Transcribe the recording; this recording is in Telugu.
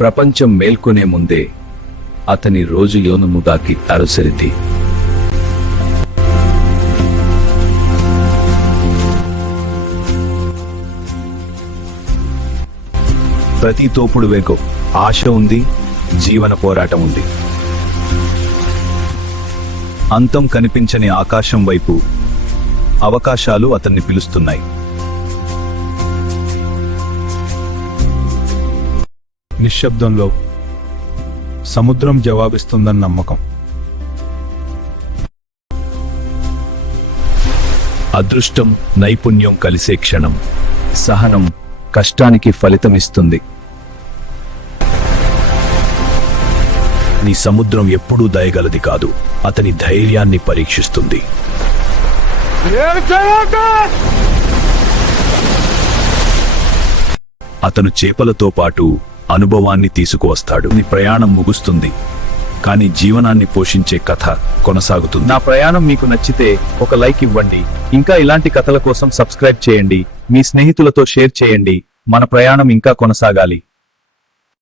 ప్రపంచం మేల్కొనే ముందే అతని రోజు యోనముదాకి తరసరిది. ప్రతి తోపుడు వేగం ఆశ ఉంది, జీవన పోరాటం ఉంది. అంతం కనిపించని ఆకాశం వైపు అవకాశాలు అతన్ని పిలుస్తున్నాయి. నిశ్శబ్దంలో సముద్రం జవాబిస్తుందన్న నమ్మకం. అదృష్టం, నైపుణ్యం కలిసే క్షణం. సహనం కష్టానికి ఫలితమిస్తుంది. నీ సముద్రం ఎప్పుడూ దయగలది కాదు, అతని ధైర్యాన్ని పరీక్షిస్తుంది. అతను చేపలతో పాటు అనుభవాన్ని తీసుకువస్తాడు. నీ ప్రయాణం ముగుస్తుంది, కానీ జీవనాన్ని పోషించే కథ కొనసాగుతుంది. నా ప్రయాణం మీకు నచ్చితే ఒక లైక్ ఇవ్వండి. ఇంకా ఇలాంటి కథల కోసం సబ్స్క్రైబ్ చేయండి. మీ స్నేహితులతో షేర్ చేయండి. మన ప్రయాణం ఇంకా కొనసాగాలి.